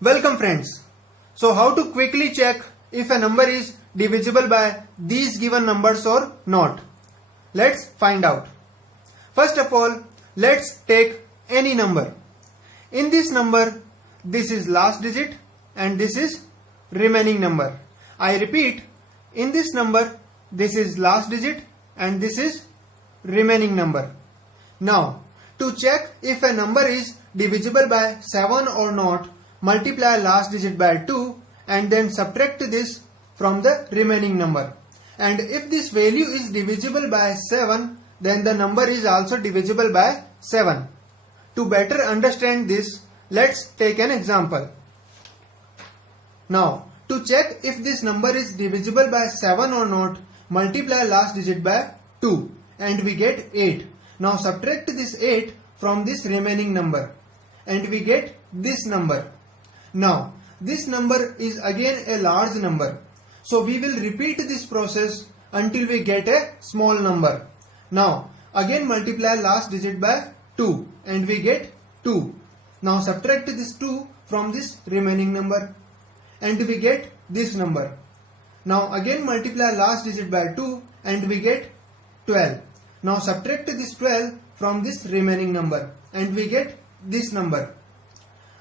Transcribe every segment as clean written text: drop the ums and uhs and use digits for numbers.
Welcome friends. So how to quickly check if a number is divisible by these given numbers or not? Let's find out. First of all, let's take any number. In this number, this is last digit and this is remaining number. I repeat, in this number, this is last digit and this is remaining number. Now, to check if a number is divisible by 7 or not, multiply last digit by 2 and then subtract this from the remaining number. And if this value is divisible by 7, then the number is also divisible by 7. To better understand this, let's take an example. Now, to check if this number is divisible by 7 or not, multiply last digit by 2 and we get 8. Now subtract this 8 from this remaining number and we get this number. Now this number is again a large number. So we will repeat this process until we get a small number. Now again multiply last digit by 2 and we get 2. Now subtract this 2 from this remaining number and we get this number. Now again multiply last digit by 2 and we get 12. Now subtract this 12 from this remaining number and we get this number.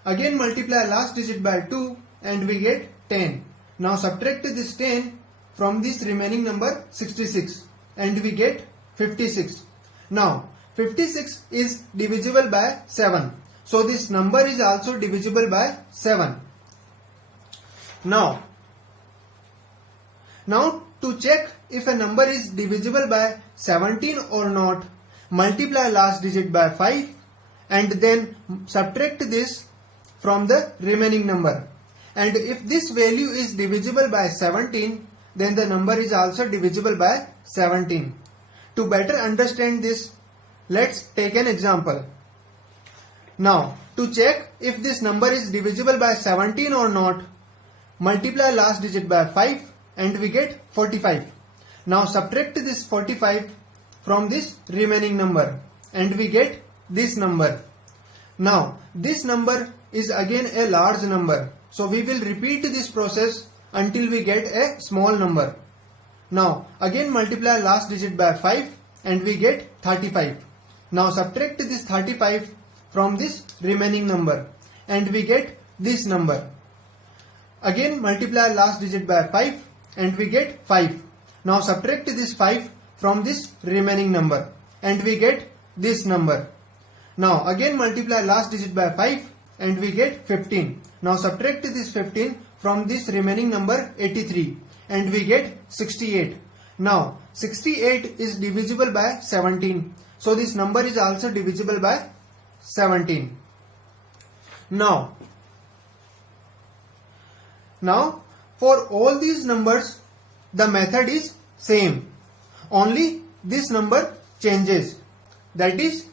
Again multiply last digit by 2 and we get 10. Now subtract this 10 from this remaining number 66 and we get 56. Now 56 is divisible by 7. So this number is also divisible by 7. Now to check if a number is divisible by 17 or not, multiply last digit by 5 and then subtract this from the remaining number. And if this value is divisible by 17, then the number is also divisible by 17. To better understand this, let's take an example. Now, to check if this number is divisible by 17 or not, multiply last digit by 5 and we get 45. Now subtract this 45 from this remaining number and we get this number. Now this number is again a large number. So we will repeat this process until we get a small number. Now again multiply last digit by 5 and we get 35. Now subtract this 35 from this remaining number and we get this number. Again multiply last digit by 5 and we get 5. Now subtract this 5 from this remaining number and we get this number. Now again multiply last digit by 5 and we get 15. Now subtract this 15 from this remaining number 83 and we get 68. Now 68 is divisible by 17. So this number is also divisible by 17. Now for all these numbers the method is same. Only this number changes. That is,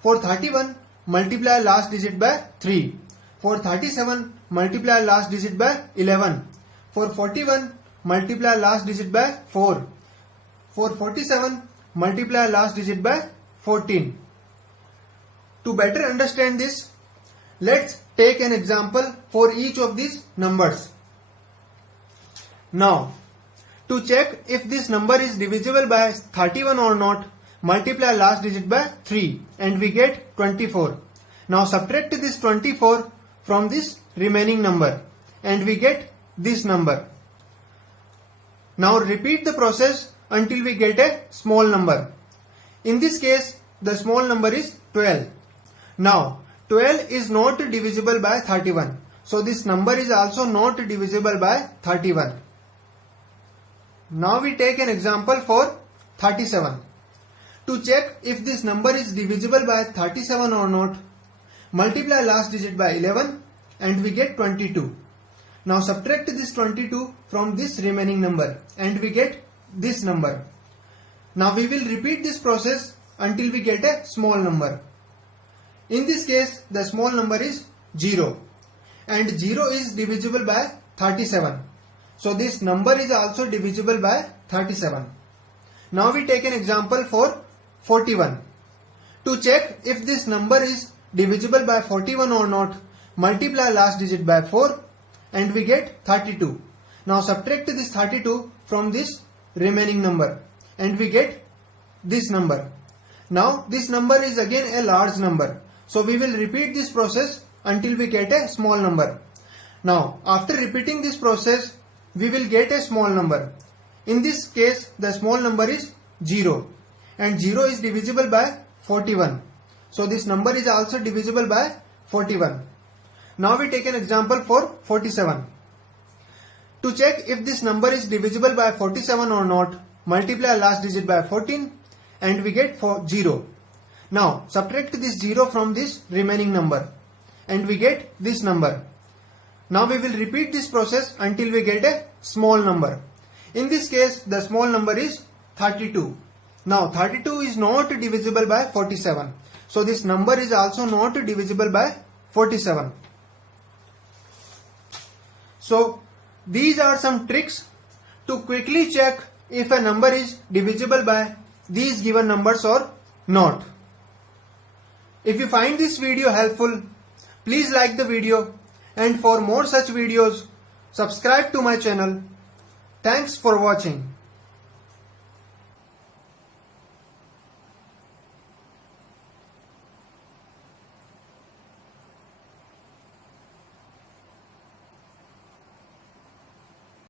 for 31 multiply last digit by 3. For 37 multiply last digit by 11. For 41 multiply last digit by 4. For 47 multiply last digit by 14. To better understand this, let's take an example for each of these numbers. Now, to check if this number is divisible by 31 or not, multiply last digit by 3 and we get 24. Now subtract this 24 from this remaining number and we get this number. Now repeat the process until we get a small number. In this case, the small number is 12. Now 12 is not divisible by 31. So this number is also not divisible by 31. Now we take an example for 37. To check if this number is divisible by 37 or not, multiply last digit by 11 and we get 22. Now subtract this 22 from this remaining number and we get this number. Now we will repeat this process until we get a small number. In this case, the small number is 0 and 0 is divisible by 37. So this number is also divisible by 37. Now we take an example for 41. To check if this number is divisible by 41 or not, multiply last digit by 4 and we get 32. Now subtract this 32 from this remaining number and we get this number. Now this number is again a large number. So we will repeat this process until we get a small number. Now after repeating this process, we will get a small number. In this case, the small number is 0 and 0 is divisible by 41. So this number is also divisible by 41. Now we take an example for 47. To check if this number is divisible by 47 or not, multiply last digit by 14 and we get 0. Now subtract this 0 from this remaining number and we get this number. Now we will repeat this process until we get a small number. In this case, the small number is 32. Now 32 is not divisible by 47. So this number is also not divisible by 47. So these are some tricks to quickly check if a number is divisible by these given numbers or not. If you find this video helpful, please like the video, and for more such videos, subscribe to my channel. Thanks for watching.